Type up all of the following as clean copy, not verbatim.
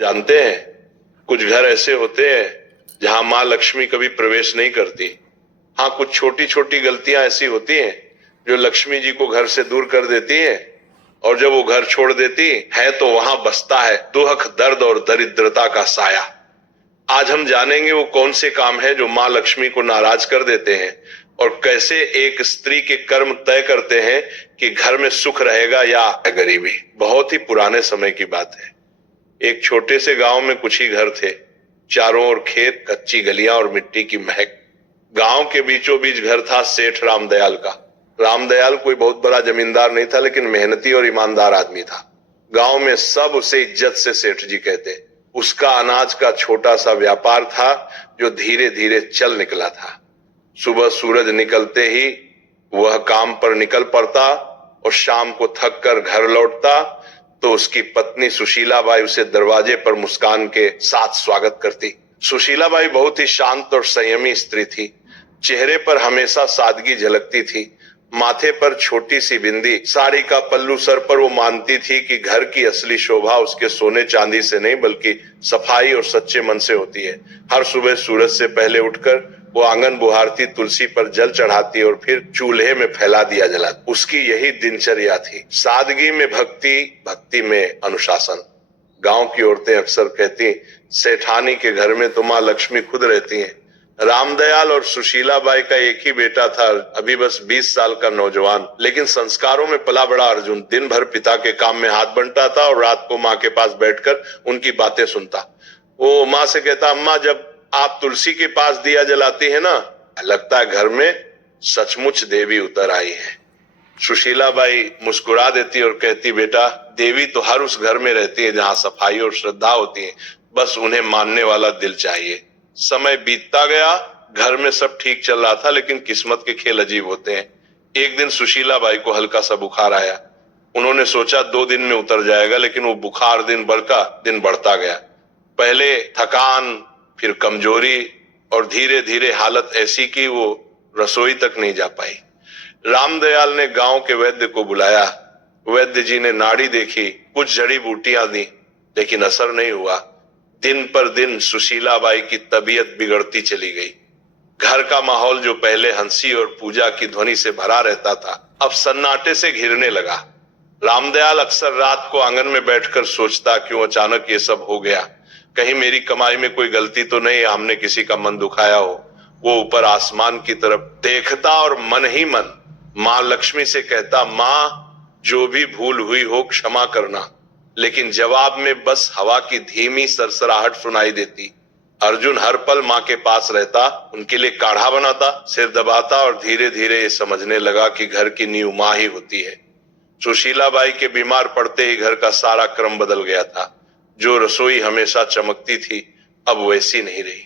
जानते हैं, कुछ घर ऐसे होते हैं जहां माँ लक्ष्मी कभी प्रवेश नहीं करती। हाँ, कुछ छोटी छोटी गलतियां ऐसी होती हैं जो लक्ष्मी जी को घर से दूर कर देती है, और जब वो घर छोड़ देती है तो वहां बसता है दुहक, दर्द और दरिद्रता का साया। आज हम जानेंगे वो कौन से काम है जो माँ लक्ष्मी को नाराज कर देते हैं, और कैसे एक स्त्री के कर्म तय करते हैं कि घर में सुख रहेगा या गरीबी। बहुत ही पुराने समय की बात है। एक छोटे से गांव में कुछ ही घर थे। चारों ओर खेत, कच्ची गलियां और मिट्टी की महक। गांव के बीचों बीच घर था सेठ रामदयाल का। रामदयाल कोई बहुत बड़ा जमींदार नहीं था, लेकिन मेहनती और ईमानदार आदमी था। गांव में सब उसे इज्जत से सेठ जी कहते। उसका अनाज का छोटा सा व्यापार था जो धीरे धीरे चल निकला था। सुबह सूरज निकलते ही वह काम पर निकल पड़ता, और शाम को थक कर घर लौटता तो उसकी पत्नी सुशीलाबाई उसे दरवाजे पर मुस्कान के साथ स्वागत करती। सुशीलाबाई बहुत ही शांत और संयमी स्त्री थी। चेहरे पर हमेशा सादगी झलकती थी। माथे पर छोटी सी बिंदी, साड़ी का पल्लू सर पर। वो मानती थी कि घर की असली शोभा उसके सोने चांदी से नहीं, बल्कि सफाई और सच्चे मन से होती है। हर सुबह सूरज से पहले उठकर वो आंगन बुहारती, तुलसी पर जल चढ़ाती और फिर चूल्हे में फैला दिया जलाती। उसकी यही दिनचर्या थी। सादगी में भक्ति, भक्ति में अनुशासन। गांव की औरतें अक्सर कहती, सेठानी के घर में तो माँ लक्ष्मी खुद रहती हैं। रामदयाल और सुशीलाबाई का एक ही बेटा था, अभी बस 20 साल का नौजवान, लेकिन संस्कारों में पला बड़ा अर्जुन। दिन भर पिता के काम में हाथ बंटता था और रात को माँ के पास बैठकर उनकी बातें सुनता। वो माँ से कहता, अम्मा, जब आप तुलसी के पास दिया जलाती है ना, लगता है घर में सचमुच देवी उतर आई है। सुशीलाबाई मुस्कुरा देती और कहती, बेटा, देवी तो हर उस घर में रहती है जहां सफाई और श्रद्धा होती है, बस उन्हें मानने वाला दिल चाहिए। समय बीतता गया। घर में सब ठीक चल रहा था, लेकिन किस्मत के खेल अजीब होते हैं। एक दिन सुशीलाबाई को हल्का सा बुखार आया। उन्होंने सोचा 2 दिन में उतर जाएगा, लेकिन वो बुखार दिन भर का दिन बढ़ता गया। पहले थकान, फिर कमजोरी, और धीरे धीरे हालत ऐसी कि वो रसोई तक नहीं जा पाई। रामदयाल ने गांव के वैद्य को बुलाया। वैद्य जी ने नाड़ी देखी, कुछ जड़ी बूटियां दी, लेकिन असर नहीं हुआ। दिन पर दिन सुशीलाबाई की तबीयत बिगड़ती चली गई। घर का माहौल जो पहले हंसी और पूजा की ध्वनि से भरा रहता था, अब सन्नाटे से घिरने लगा। रामदयाल अक्सर रात को आंगन में बैठकर सोचता, क्यों अचानक ये सब हो गया। कहीं मेरी कमाई में कोई गलती तो नहीं, हमने किसी का मन दुखाया हो। वो ऊपर आसमान की तरफ देखता और मन ही मन माँ लक्ष्मी से कहता, माँ, जो भी भूल हुई हो क्षमा करना। लेकिन जवाब में बस हवा की धीमी सरसराहट सुनाई देती। अर्जुन हर पल माँ के पास रहता, उनके लिए काढ़ा बनाता, सिर दबाता, और धीरे धीरे ये समझने लगा कि घर की नींव माँ ही होती है। सुशीलाबाई के बीमार पड़ते ही घर का सारा क्रम बदल गया था। जो रसोई हमेशा चमकती थी, अब वैसी नहीं रही।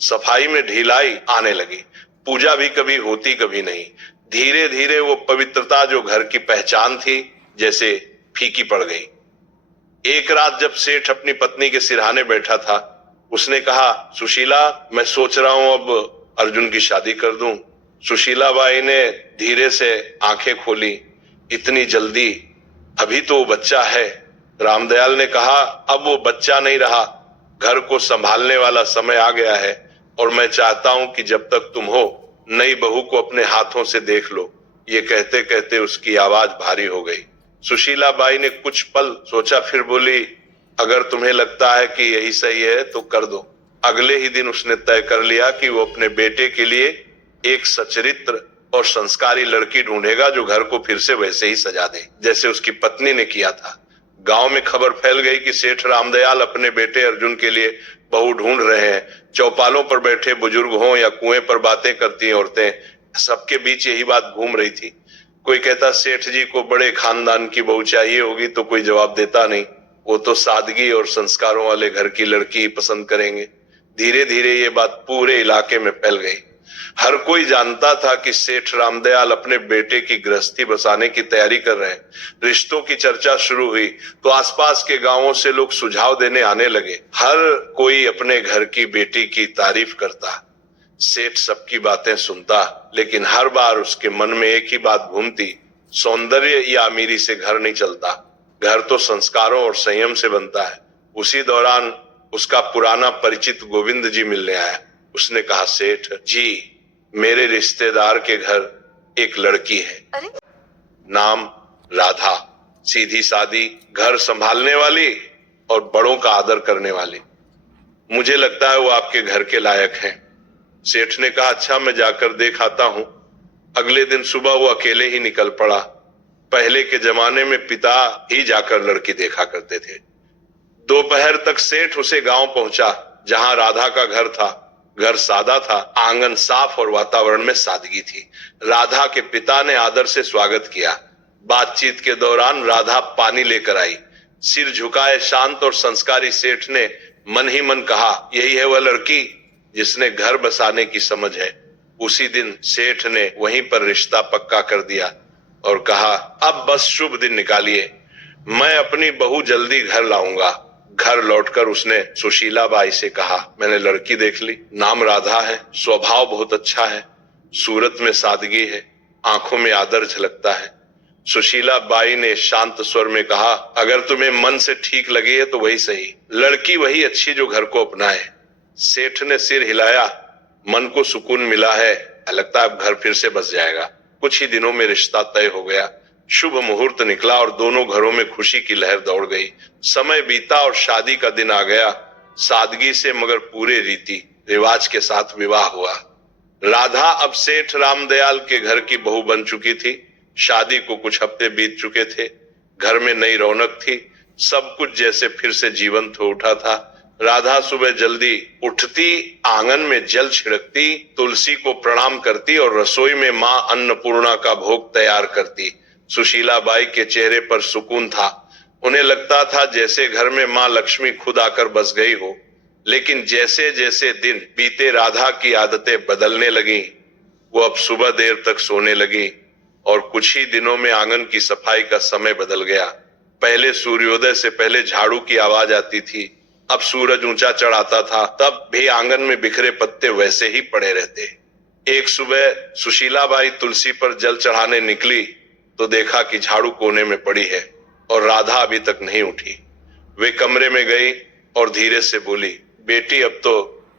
सफाई में ढिलाई आने लगी। पूजा भी कभी होती, कभी नहीं। धीरे धीरे वो पवित्रता जो घर की पहचान थी, जैसे फीकी पड़ गई। एक रात जब सेठ अपनी पत्नी के सिरहाने बैठा था, उसने कहा, सुशीला, मैं सोच रहा हूं अब अर्जुन की शादी कर दूं। सुशीलाबाई ने धीरे से आंखें खोली। इतनी जल्दी? अभी तो वो बच्चा है। रामदयाल ने कहा, अब वो बच्चा नहीं रहा, घर को संभालने वाला समय आ गया है, और मैं चाहता हूं कि जब तक तुम हो, नई बहू को अपने हाथों से देख लो। ये कहते कहते उसकी आवाज भारी हो गई। सुशीलाबाई ने कुछ पल सोचा, फिर बोली, अगर तुम्हें लगता है कि यही सही है तो कर दो। अगले ही दिन उसने तय कर लिया कि वो अपने बेटे के लिए एक सचरित्र और संस्कारी लड़की ढूंढेगा, जो घर को फिर से वैसे ही सजा दे जैसे उसकी पत्नी ने किया था। गांव में खबर फैल गई कि सेठ रामदयाल अपने बेटे अर्जुन के लिए बहू ढूंढ रहे हैं। चौपालों पर बैठे बुजुर्ग हों या कुएं पर बातें करती औरतें, सबके बीच यही बात घूम रही थी। कोई कहता, सेठ जी को बड़े खानदान की बहू चाहिए होगी, तो कोई जवाब देता नहीं, वो तो सादगी और संस्कारों वाले घर की लड़की ही पसंद करेंगे। धीरे धीरे ये बात पूरे इलाके में फैल गई। हर कोई जानता था कि सेठ रामदयाल अपने बेटे की गृहस्थी बसाने की तैयारी कर रहे हैं। रिश्तों की चर्चा शुरू हुई तो आसपास के गांवों से लोग सुझाव देने आने लगे। हर कोई अपने घर की बेटी की तारीफ करता। सेठ सबकी बातें सुनता, लेकिन हर बार उसके मन में एक ही बात घूमती, सौंदर्य या अमीरी से घर नहीं चलता। घर तो संस्कारों और संयम से बनता है। उसी दौरान उसका पुराना परिचित गोविंद जी मिलने आया। उसने कहा, सेठ जी, मेरे रिश्तेदार के घर एक लड़की है। अरे? नाम राधा, सीधी सादी, घर संभालने वाली और बड़ों का आदर करने वाली। मुझे लगता है वो आपके घर के लायक हैं। सेठ ने कहा, अच्छा, मैं जाकर देख आता हूं। अगले दिन सुबह वो अकेले ही निकल पड़ा। पहले के जमाने में पिता ही जाकर लड़की देखा करते थे। दोपहर तक सेठ उसे गांव पहुंचा जहां राधा का घर था। घर सादा था, आंगन साफ और वातावरण में सादगी थी। राधा के पिता ने आदर से स्वागत किया। बातचीत के दौरान राधा पानी लेकर आई। सिर झुकाए शांत और संस्कारी सेठ ने मन ही मन कहा, यही है वह लड़की जिसने घर बसाने की समझ है। उसी दिन सेठ ने वहीं पर रिश्ता पक्का कर दिया और कहा, अब बस शुभ दिन निकालिए, मैं अपनी बहू जल्दी घर लाऊंगा। घर लौटकर उसने सुशीला बाई से कहा, मैंने लड़की देख ली, नाम राधा है, स्वभाव बहुत अच्छा है, सूरत में सादगी है, आंखों में आदर झलकता है। सुशीला बाई ने शांत स्वर में कहा, अगर तुम्हें मन से ठीक लगी है तो वही सही, लड़की वही अच्छी जो घर को अपनाए। सेठ ने सिर हिलाया, मन को सुकून मिला है, लगता है अब घर फिर से बस जाएगा। कुछ ही दिनों में रिश्ता तय हो गया। शुभ मुहूर्त निकला और दोनों घरों में खुशी की लहर दौड़ गई। समय बीता और शादी का दिन आ गया। सादगी से मगर पूरे रीति रिवाज के साथ विवाह हुआ। राधा अब सेठ रामदयाल के घर की बहू बन चुकी थी। शादी को कुछ हफ्ते बीत चुके थे। घर में नई रौनक थी। सब कुछ जैसे फिर से जीवंत हो उठा था। राधा सुबह जल्दी उठती, आंगन में जल छिड़कती, तुलसी को प्रणाम करती और रसोई में मां अन्नपूर्णा का भोग तैयार करती। सुशीला बाई के चेहरे पर सुकून था। उन्हें लगता था जैसे घर में मां लक्ष्मी खुद आकर बस गई हो। लेकिन जैसे जैसे दिन बीते राधा की आदतें बदलने लगी। वो अब सुबह देर तक सोने लगी और कुछ ही दिनों में आंगन की सफाई का समय बदल गया। पहले सूर्योदय से पहले झाड़ू की आवाज आती थी। अब सूरज ऊंचा चढ़ाता था तब भी आंगन में बिखरे पत्ते वैसे ही पड़े रहते। एक सुबह सुशीला बाई तुलसी पर जल चढ़ाने निकली तो देखा कि झाड़ू कोने में पड़ी है और राधा अभी तक नहीं उठी। वे कमरे में गई और धीरे से बोली, बेटी, अब तो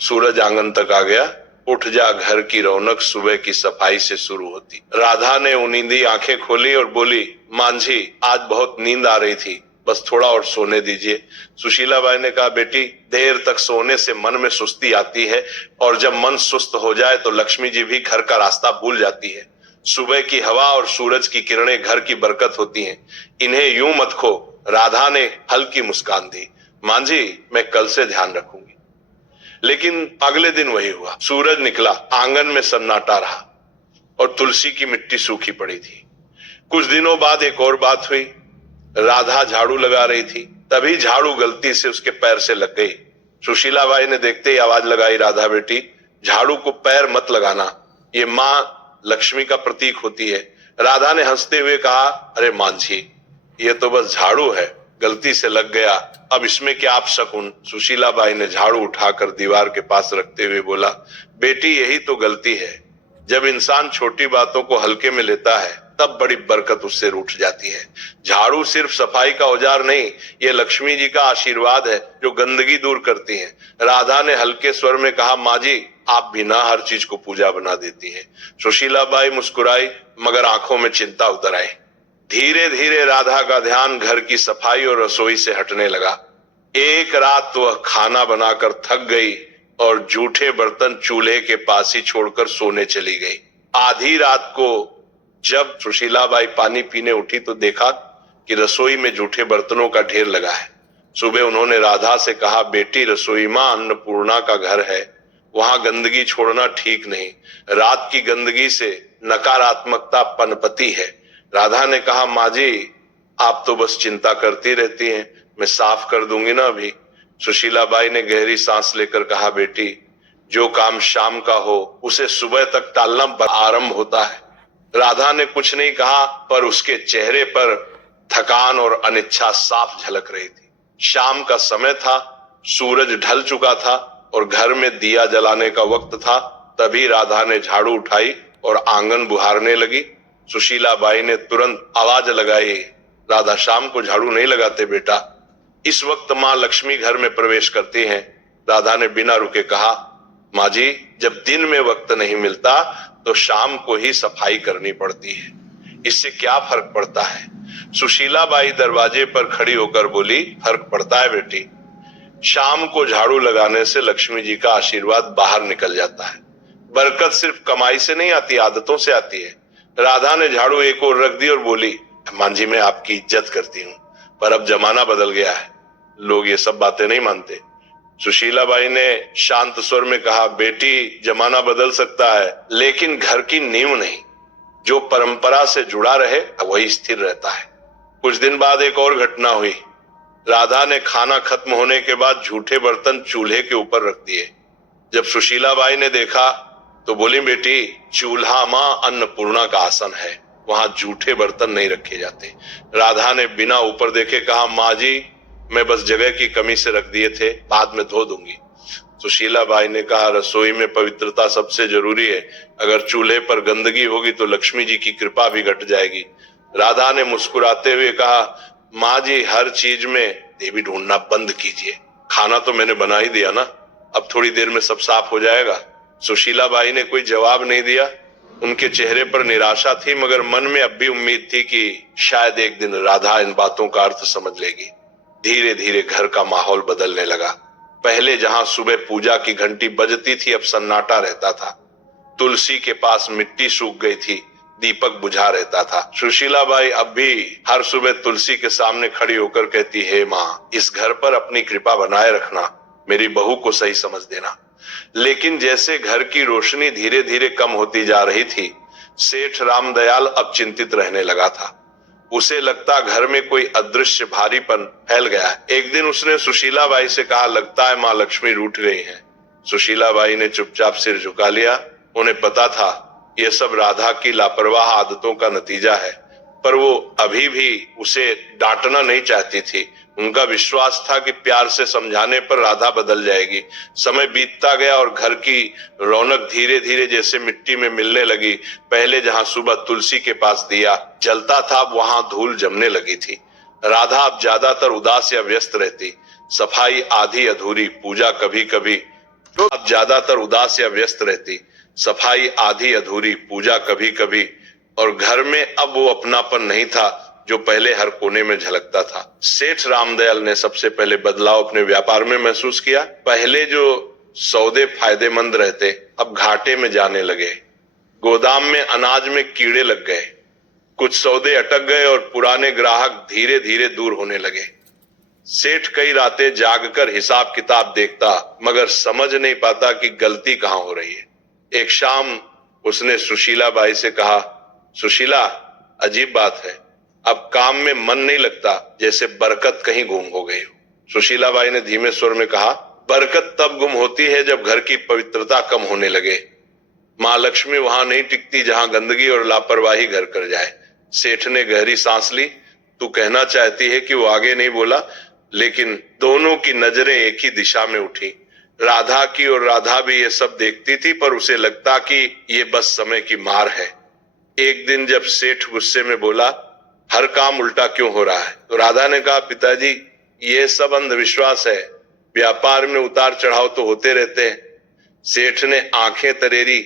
सूरज आंगन तक आ गया, उठ जा, घर की रौनक सुबह की सफाई से शुरू होती। राधा ने उनींदी आंखें खोली और बोली, मांझी, आज बहुत नींद आ रही थी, बस थोड़ा और सोने दीजिए। सुशीला बाई ने कहा, बेटी, देर तक सोने से मन में सुस्ती आती है और जब मन सुस्त हो जाए तो लक्ष्मी जी भी घर का रास्ता भूल जाती है। सुबह की हवा और सूरज की किरणें घर की बरकत होती हैं, इन्हें यूं मत खो। राधा ने हल्की मुस्कान दी। मांझी, मैं कल से ध्यान रखूंगी। लेकिन अगले दिन वही हुआ। सूरज निकला, आंगन में सन्नाटा रहा और तुलसी की मिट्टी सूखी पड़ी थी। कुछ दिनों बाद एक और बात हुई। राधा झाड़ू लगा रही थी, तभी झाड़ू गलती से उसके पैर से लग गई। सुशीला बाई ने देखते ही आवाज लगाई, राधा बेटी, झाड़ू को पैर मत लगाना, ये मां लक्ष्मी का प्रतीक होती है। राधा ने हंसते हुए कहा, अरे मांझी, ये तो बस झाड़ू है, गलती से लग गया, अब इसमें क्या आप शकुन। सुशीला बाई ने झाड़ू उठाकर दीवार के पास रखते हुए बोला, बेटी, यही तो गलती है। जब इंसान छोटी बातों को हल्के में लेता है तब बड़ी बरकत उससे रूठ जाती है। झाड़ू सिर्फ सफाई का औजार नहीं, ये लक्ष्मी जी का आशीर्वाद है जो गंदगी दूर करती है। राधा ने हल्के स्वर में कहा, माँ जी, आप भी ना हर चीज को पूजा बना देती है। सुशीला बाई मुस्कुराई मगर आंखों में चिंता उतर आई। धीरे धीरे राधा का ध्यान घर की सफाई और रसोई से हटने लगा। एक रात वह खाना बनाकर थक गई और जूठे बर्तन चूल्हे के पास ही छोड़कर सोने चली गई। आधी रात को जब सुशीला बाई पानी पीने उठी तो देखा कि रसोई में जूठे बर्तनों का ढेर लगा है। सुबह उन्होंने राधा से कहा, बेटी, रसोई मां अन्नपूर्णा का घर है, वहां गंदगी छोड़ना ठीक नहीं। रात की गंदगी से नकारात्मकता पनपती है। राधा ने कहा, माँ जी, आप तो बस चिंता करती रहती हैं, मैं साफ कर दूंगी ना अभी। सुशीला बाई ने गहरी सांस लेकर कहा, बेटी, जो काम शाम का हो उसे सुबह तक टालना आरंभ होता है। राधा ने कुछ नहीं कहा पर उसके चेहरे पर थकान और अनिच्छा साफ झलक रही थी। शाम का समय था, सूरज ढल चुका था और घर में दिया जलाने का वक्त था। तभी राधा ने झाड़ू उठाई और आंगन बुहारने लगी। सुशीला बाई ने तुरंत आवाज लगाई, राधा, शाम को झाड़ू नहीं लगाते बेटा। इस वक्त माँ लक्ष्मी घर में प्रवेश करती हैं। राधा ने बिना रुके कहा, माँ जी, जब दिन में वक्त नहीं मिलता तो शाम को ही सफाई करनी पड़ती है, इससे क्या फर्क पड़ता है? सुशीला बाई दरवाजे पर खड़ी होकर बोली, फर्क पड़ता है बेटी। शाम को झाड़ू लगाने से लक्ष्मी जी का आशीर्वाद बाहर निकल जाता है। बरकत सिर्फ कमाई से नहीं आती, आदतों से आती है। राधा ने झाड़ू एक ओर रख दी और बोली, मां जी, मैं आपकी इज्जत करती हूँ, पर अब जमाना बदल गया है, लोग ये सब बातें नहीं मानते। सुशीला बाई ने शांत स्वर में कहा, बेटी, जमाना बदल सकता है, लेकिन घर की नींव नहीं। जो परंपरा से जुड़ा रहे वही स्थिर रहता है। कुछ दिन बाद एक और घटना हुई। राधा ने खाना खत्म होने के बाद झूठे बर्तन चूल्हे के ऊपर रख दिए। जब सुशीला बाई ने देखा तो बोली, बेटी, चूल्हा मां अन्नपूर्णा का आसन है, वहां झूठे बर्तन नहीं रखे जाते। राधा ने बिना ऊपर देखे कहा, माँ जी, मैं बस जगह की कमी से रख दिए थे, बाद में धो दूंगी। सुशीला बाई ने कहा, रसोई में पवित्रता सबसे जरूरी है, अगर चूल्हे पर गंदगी होगी तो लक्ष्मी जी की कृपा भी घट जाएगी। राधा ने मुस्कुराते हुए कहा, माँ जी, हर चीज में देवी ढूंढना बंद कीजिए, खाना तो मैंने बना ही दिया ना, अब थोड़ी देर में सब साफ हो जाएगा। सुशीला बाई ने कोई जवाब नहीं दिया। उनके चेहरे पर निराशा थी, मगर मन में अब भी उम्मीद थी कि शायद एक दिन राधा इन बातों का अर्थ समझ लेगी। धीरे धीरे घर का माहौल बदलने लगा। पहले जहां सुबह पूजा की घंटी बजती थी, अब सन्नाटा रहता था। तुलसी के पास मिट्टी सूख गई थी, दीपक बुझा रहता था। सुशीला बाई अब भी हर सुबह तुलसी के सामने खड़ी होकर कहती, हे माँ, इस घर पर अपनी कृपा बनाए रखना, मेरी बहू को सही समझ देना। लेकिन जैसे घर की रोशनी धीरे धीरे कम होती जा रही थी, सेठ रामदयाल अब चिंतित रहने लगा था। उसे लगता घर में कोई अदृश्य भारीपन फैल गया है। एक दिन उसने सुशीला बाई से कहा, लगता है माँ लक्ष्मी रूठ गई हैं। सुशीला बाई ने चुपचाप सिर झुका लिया। उन्हें पता था यह सब राधा की लापरवाह आदतों का नतीजा है, पर वो अभी भी उसे डांटना नहीं चाहती थी। उनका विश्वास था कि प्यार से समझाने पर राधा बदल जाएगी। समय बीतता गया और घर की रौनक धीरे धीरे जैसे मिट्टी में मिलने लगी। पहले जहां सुबह तुलसी के पास दिया जलता था, वहां धूल जमने लगी थी। राधा अब ज्यादातर उदास या व्यस्त रहती। सफाई आधी अधूरी, पूजा कभी कभी। तो अब ज्यादातर उदास या व्यस्त रहती, सफाई आधी अधूरी, पूजा कभी कभी। और घर में अब वो अपनापन नहीं था जो पहले हर कोने में झलकता था। सेठ रामदयाल ने सबसे पहले बदलाव अपने व्यापार में महसूस किया। पहले जो सौदे फायदेमंद रहते, अब घाटे में जाने लगे। गोदाम में अनाज में कीड़े लग गए, कुछ सौदे अटक गए और पुराने ग्राहक धीरे धीरे दूर होने लगे। सेठ कई रातें जागकर हिसाब किताब देखता, मगर समझ नहीं पाता कि गलती कहां हो रही है। एक शाम उसने सुशीला बाई से कहा, सुशीला, अजीब बात है, अब काम में मन नहीं लगता, जैसे बरकत कहीं गुम हो गई हो। सुशीला बाई ने धीमे स्वर में कहा, बरकत तब गुम होती है जब घर की पवित्रता कम होने लगे। माँ लक्ष्मी वहां नहीं टिकती जहां गंदगी और लापरवाही घर कर जाए। सेठ ने गहरी सांस ली। तू कहना चाहती है कि वो आगे नहीं बोला, लेकिन दोनों की नजरें एक ही दिशा में उठी। राधा की, और राधा भी ये सब देखती थी, पर उसे लगता कि ये बस समय की मार है। एक दिन जब सेठ गुस्से में बोला, हर काम उल्टा क्यों हो रहा है, तो राधा ने कहा, पिताजी, ये सब अंधविश्वास है, व्यापार में उतार चढ़ाव तो होते रहते हैं। सेठ ने आंखें तरेरी,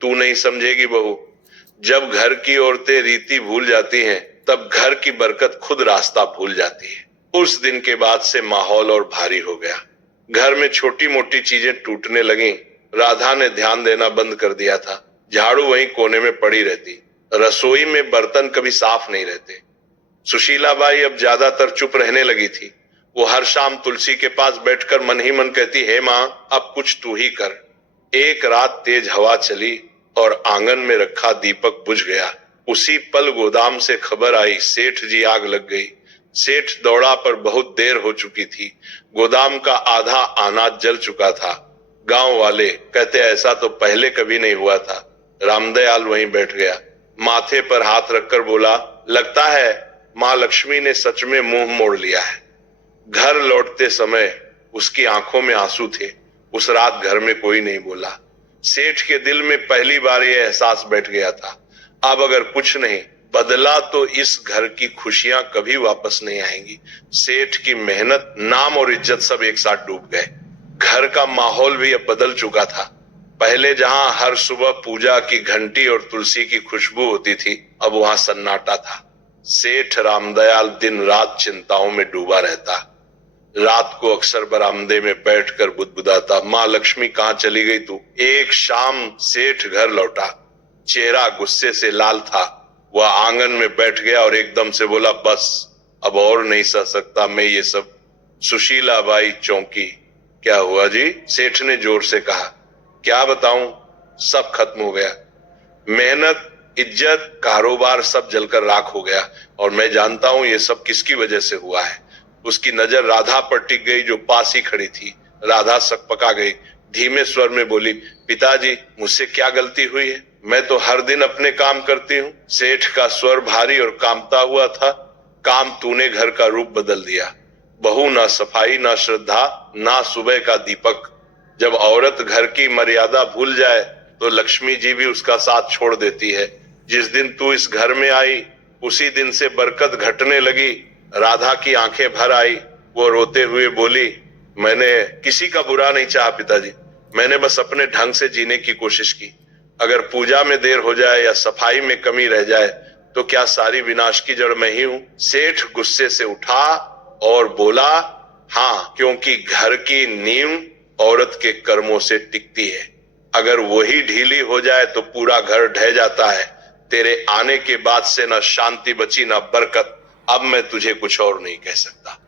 तू नहीं समझेगी बहू, जब घर की औरतें रीति भूल जाती हैं, तब घर की बरकत खुद रास्ता भूल जाती है। उस दिन के बाद से माहौल और भारी हो गया। घर में छोटी मोटी चीजें टूटने लगीं। राधा ने ध्यान देना बंद कर दिया था। झाड़ू वहीं कोने में पड़ी रहती, रसोई में बर्तन कभी साफ नहीं रहते। सुशीला बाई अब ज्यादातर चुप रहने लगी थी। वो हर शाम तुलसी के पास बैठकर मन ही मन कहती, हे मां, अब कुछ तू ही कर। एक रात तेज हवा चली और आंगन में रखा दीपक बुझ गया। उसी पल गोदाम से खबर आई, सेठ जी आग लग गई। सेठ दौड़ा, पर बहुत देर हो चुकी थी। गोदाम का आधा अनाज जल चुका था। गांव वाले कहते, ऐसा तो पहले कभी नहीं हुआ था। रामदयाल वहीं बैठ गया, माथे पर हाथ रखकर बोला, लगता है माँ लक्ष्मी ने सच में मुंह मोड़ लिया है। घर लौटते समय उसकी आंखों में आंसू थे। उस रात घर में कोई नहीं बोला। सेठ के दिल में पहली बार यह एहसास बैठ गया था, अब अगर कुछ नहीं बदला तो इस घर की खुशियां कभी वापस नहीं आएंगी। सेठ की मेहनत, नाम और इज्जत सब एक साथ डूब गए। घर का माहौल भी अब बदल चुका था। पहले जहां हर सुबह पूजा की घंटी और तुलसी की खुशबू होती थी, अब वहां सन्नाटा था। सेठ रामदयाल दिन रात चिंताओं में डूबा रहता। रात को अक्सर बरामदे में बैठकर बुदबुदाता, माँ लक्ष्मी कहाँ चली गई तू? एक शाम सेठ घर लौटा, चेहरा गुस्से से लाल था। वह आंगन में बैठ गया और एकदम से बोला, बस अब और नहीं सह सकता मैं ये सब। सुशीला बाई चौंकी। क्या हुआ जी? सेठ ने जोर से कहा। क्या बताऊं, सब खत्म हो गया। मेहनत, इज्जत, कारोबार सब जलकर राख हो गया। और मैं जानता हूं ये सब किसकी वजह से हुआ है। उसकी नजर राधा पर टिक गई जो पास ही खड़ी थी। राधा सकपका गई, धीमे स्वर में बोली, पिताजी मुझसे क्या गलती हुई है? मैं तो हर दिन अपने काम करती हूँ। सेठ का स्वर भारी और कांपता हुआ था। काम तूने घर का रूप बदल दिया। बहू ना सफाई, ना श्रद्धा, ना सुबह का दीपक। जब औरत घर की मर्यादा भूल जाए तो लक्ष्मी जी भी उसका साथ छोड़ देती है। जिस दिन तू इस घर में आई उसी दिन से बरकत घटने लगी। राधा की आंखें भर आई। वो रोते हुए बोली, मैंने किसी का बुरा नहीं चाहा पिताजी, मैंने बस अपने ढंग से जीने की कोशिश की। अगर पूजा में देर हो जाए या सफाई में कमी रह जाए तो क्या सारी विनाश की जड़ मैं ही हूं? सेठ गुस्से से उठा और बोला, हाँ, क्योंकि घर की नींव औरत के कर्मों से टिकती है। अगर वही ढीली हो जाए तो पूरा घर ढह जाता है। तेरे आने के बाद से न शांति बची न बरकत। अब मैं तुझे कुछ और नहीं कह सकता।